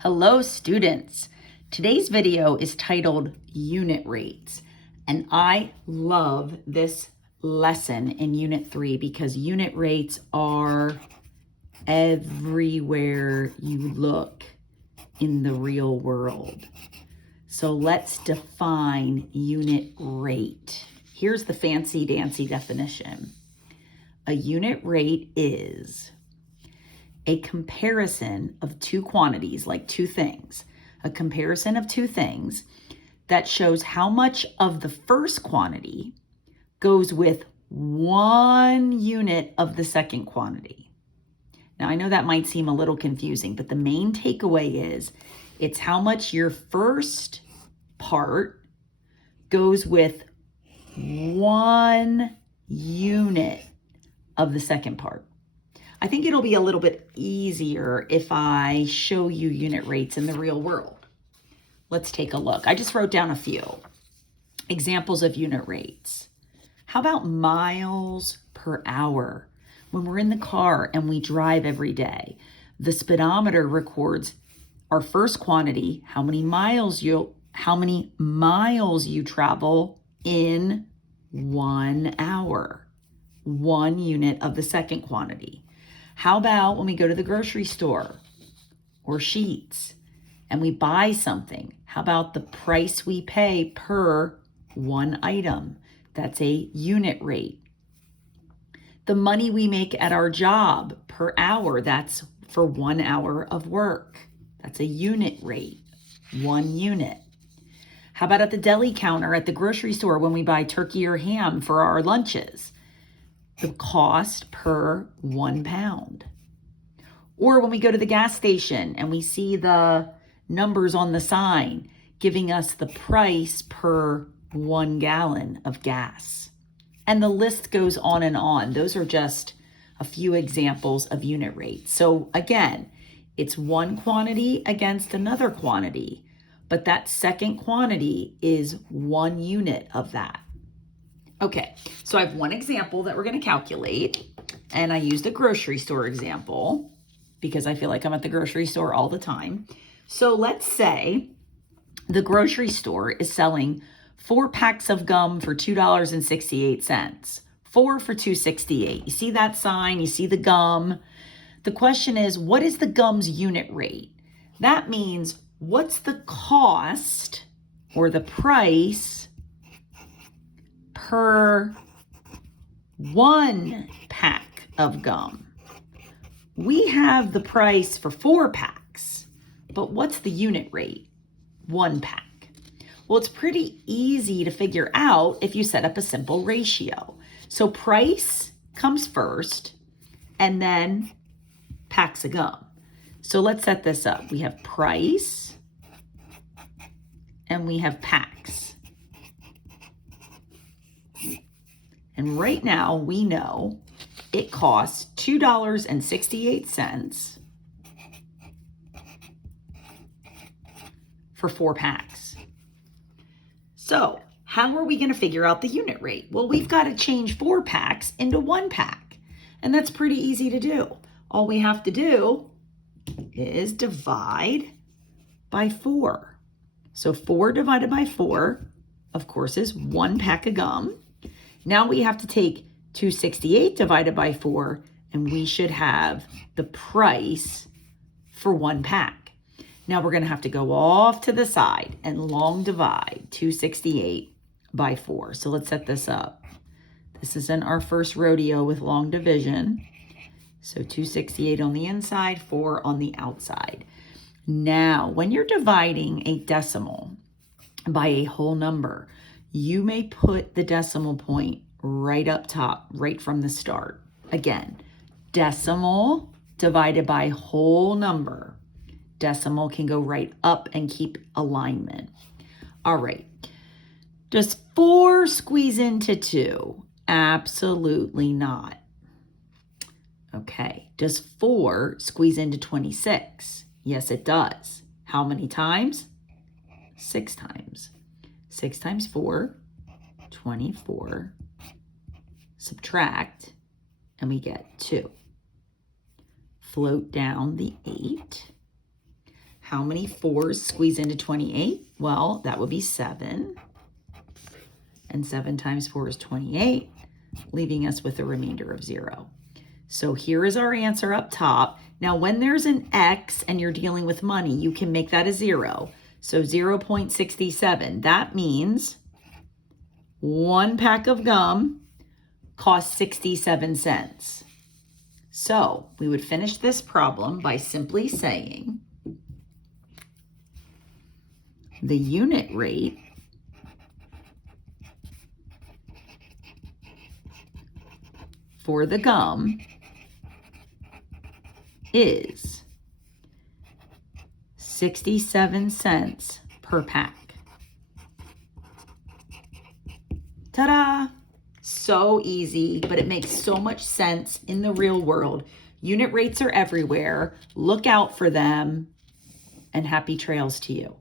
Hello students. Today's video is titled Unit Rates, and I love this lesson in Unit 3 because unit rates are everywhere you look in the real world. So let's define unit rate. Here's the fancy dancy definition. A unit rate is a comparison of two quantities, like two things, a comparison of two things that shows how much of the first quantity goes with 1 unit of the second quantity. Now, I know that might seem a little confusing, but the main takeaway is it's how much your first part goes with 1 unit of the second part. I think it'll be a little bit easier if I show you unit rates in the real world. Let's take a look. I just wrote down a few examples of unit rates. How about miles per hour? When we're in the car and we drive every day, the speedometer records our first quantity, how many miles you travel in 1 hour, 1 unit of the second quantity. How about when we go to the grocery store or Sheetz and we buy something? How about the price we pay per 1 item? That's a unit rate. The money we make at our job per hour, that's for 1 hour of work. That's a unit rate, 1 unit. How about at the deli counter at the grocery store when we buy turkey or ham for our lunches? The cost per 1 pound. Or when we go to the gas station and we see the numbers on the sign giving us the price per 1 gallon of gas. And the list goes on and on. Those are just a few examples of unit rates. So again, it's one quantity against another quantity, but that second quantity is 1 unit of that. Okay, so I have one example that we're going to calculate, and I used a grocery store example because I feel like I'm at the grocery store all the time. So let's say the grocery store is selling 4 packs of gum for $2.68. 4 for $2.68. You see that sign? You see the gum? The question is, what is the gum's unit rate? That means what's the cost or the price per 1 pack of gum? We have the price for 4 packs, but what's the unit rate? 1 pack. Well, it's pretty easy to figure out if you set up a simple ratio. So price comes first and then packs of gum. So let's set this up. We have price and we have packs. And right now we know it costs $2.68 for 4 packs. So how are we going to figure out the unit rate? Well, we've got to change 4 packs into 1 pack. And that's pretty easy to do. All we have to do is divide by 4. So 4 divided by 4, of course, is 1 pack of gum. Now we have to take 268 divided by 4, and we should have the price for 1 pack. Now we're going to have to go off to the side and long divide 268 by 4. So let's set this up. This isn't our first rodeo with long division. So 268 on the inside, 4 on the outside. Now, when you're dividing a decimal by a whole number, you may put the decimal point right up top, right from the start. Again, decimal divided by whole number. Decimal can go right up and keep alignment. All right. Does 4 squeeze into 2? Absolutely not. Okay. Does 4 squeeze into 26? Yes, it does. How many times? 6 times. 6 times 4, 24. Subtract, and we get 2. Float down the 8. How many 4s squeeze into 28? Well, that would be 7. And 7 times 4 is 28, leaving us with a remainder of 0. So here is our answer up top. Now, when there's an X and you're dealing with money, you can make that a 0. So 0.67. That means 1 pack of gum costs 67 cents. So we would finish this problem by simply saying the unit rate for the gum is 67 cents per pack. Ta-da! So easy, but it makes so much sense in the real world. Unit rates are everywhere. Look out for them, and happy trails to you.